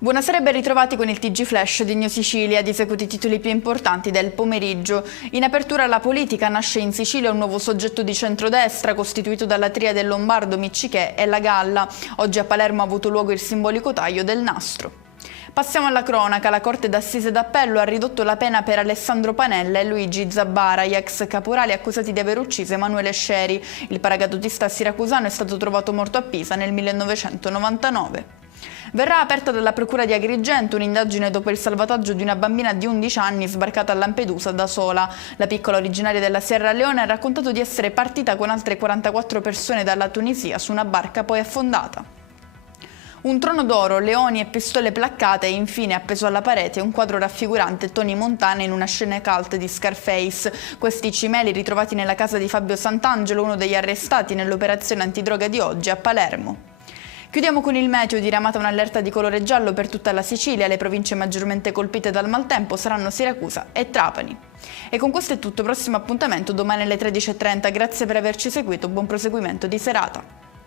Buonasera e ben ritrovati con il TG Flash di Neo Sicilia, di seguito i titoli più importanti del pomeriggio. In apertura alla politica nasce in Sicilia un nuovo soggetto di centrodestra costituito dalla triade Lombardo, Miccichè e La Galla. Oggi a Palermo ha avuto luogo il simbolico taglio del nastro. Passiamo alla cronaca. La Corte d'Assise d'Appello ha ridotto la pena per Alessandro Panella e Luigi Zabbara, gli ex caporali accusati di aver ucciso Emanuele Sceri. Il paracadutista siracusano è stato trovato morto a Pisa nel 1999. Verrà aperta dalla Procura di Agrigento un'indagine dopo il salvataggio di una bambina di 11 anni sbarcata a Lampedusa da sola. La piccola, originaria della Sierra Leone, ha raccontato di essere partita con altre 44 persone dalla Tunisia su una barca poi affondata. Un trono d'oro, leoni e pistole placcate e infine appeso alla parete un quadro raffigurante Tony Montana in una scena cult di Scarface. Questi cimeli ritrovati nella casa di Fabio Sant'Angelo, uno degli arrestati nell'operazione antidroga di oggi a Palermo. Chiudiamo con il meteo. Diramata un'allerta di colore giallo per tutta la Sicilia. Le province maggiormente colpite dal maltempo saranno Siracusa e Trapani. E con questo è tutto, prossimo appuntamento domani alle 13:30. Grazie per averci seguito, buon proseguimento di serata.